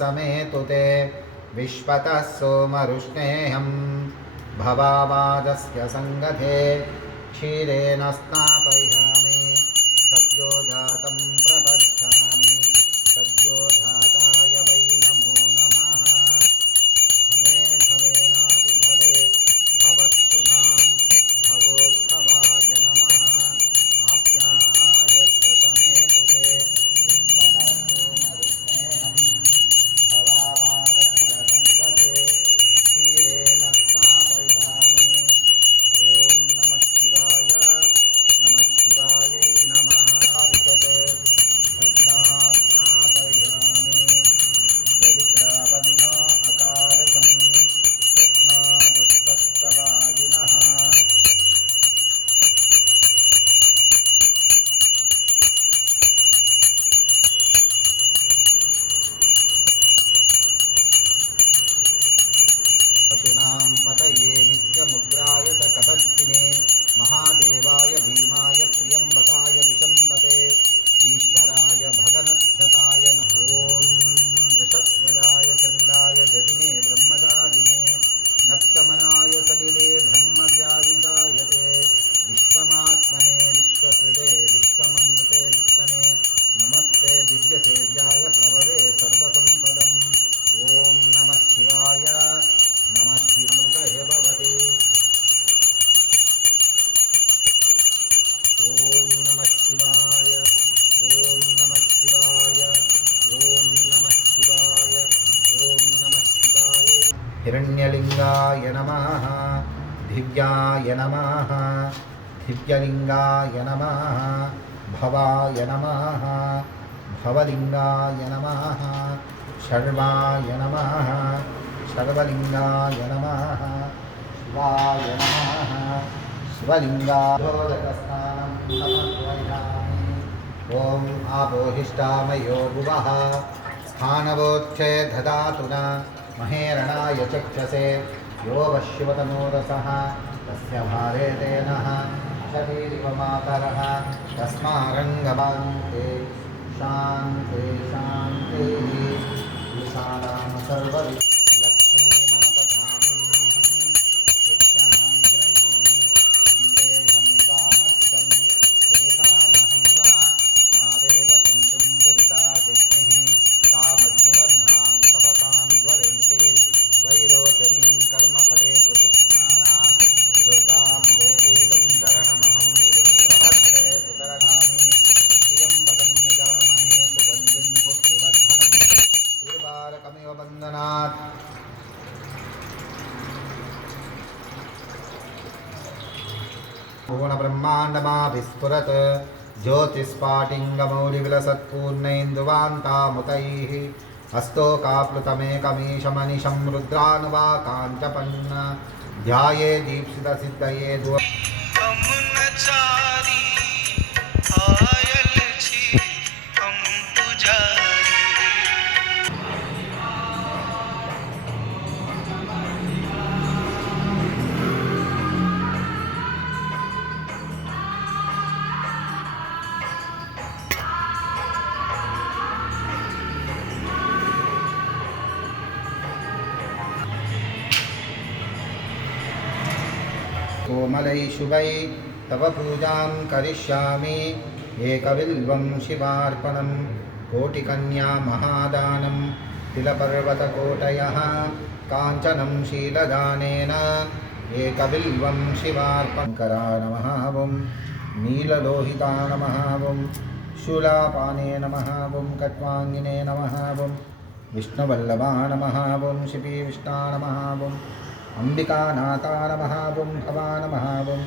समेतु ते विश्वतः सोमरुष्णेऽहं भवावादस्य संगते क्षीरेण स्नापयामि सद्यो जातं प्रपद्यामि सद्यो जाताय वै नमो नमः भवे भवेनातिभवे भवत्तु मां भवोद्भवाय नमः आप्याय स्वसमेतु ते विश्वतः सोमरुष्णेऽहं भवावादस्य संगते क्षीरेण स्नापयामि ॐ नमः शिवायै नमः स्नापयामि जवित्रावन्न अकारकं रत्नादत्तवाजिनः पशूनां पतये नित्यमुग्राय च कपत्तिने महादेवाय भीमाय त्र्यम्बकाय विशम्पते ईश्वराय भगनद्धताय नमः ॐ वृषध्वजाय चण्डाय जटिने ब्रह्मचारिणे नप्तमनाय सलिले ब्रह्मचारिताय ते विश्वमात्मने विश्वसृते विश्वमन्विते दिक्षणे नमस्ते दिव्यसेव्याय प्रभवे सर्वसम्पदम् ॐ नमः शिवाय नमः शिवाय भवति ॐ नमः शिवाय ॐ नमः शिवाय ॐ नमः शिवाय ॐ नमः शिवाय हिरण्यलिंगाय नमः दिव्याय नमः दिव्यलिंगाय नमः भवाय नमः भवलिंगाय नमः शर्वाय नमः सर्वलिंगाय नमः शिवाय नमः शिवलिंगाधोदकस्नानं समर्पयामि ॐ आपोहिष्टामयो भुवः स्थानवोच्छे दधातु न महेरणाय चक्षसे यो वश्यवतनोरसः तस्य भारे तेनः शरीरिव मातरः तस्मारङ्गवान्ते शान्ते शान्तिः विशालां सर्वविद् पूर्णब्रह्माण्डमाभिस्फुरत् ज्योतिस्फाटिङ्गमौलिविलसत्पूर्णेन्दुवान्तामुतैः हस्तोकाप्लुतमेकमीशमनिशं रुद्रानुवाकाञ्चपन्न ध्याये दीप्सितसिद्धये कोमलै शुभै तव पूजां करिष्यामि एकबिल्वं शिवार्पणं कोटिकन्या महादानं तिलपर्वतकोटयः काञ्चनं शीलदानेन एकबिल्वं शिवार्पणकरा नमः ॐ नीललोहिता नमः ॐ शूलापाने नमः ॐ कट्वाङ्गिने नमः ॐ विष्णुवल्लभा नमः ॐ शिपीविष्टा नमः ॐ अम्बिकानाथा नमः ॐ भवा नमः ॐ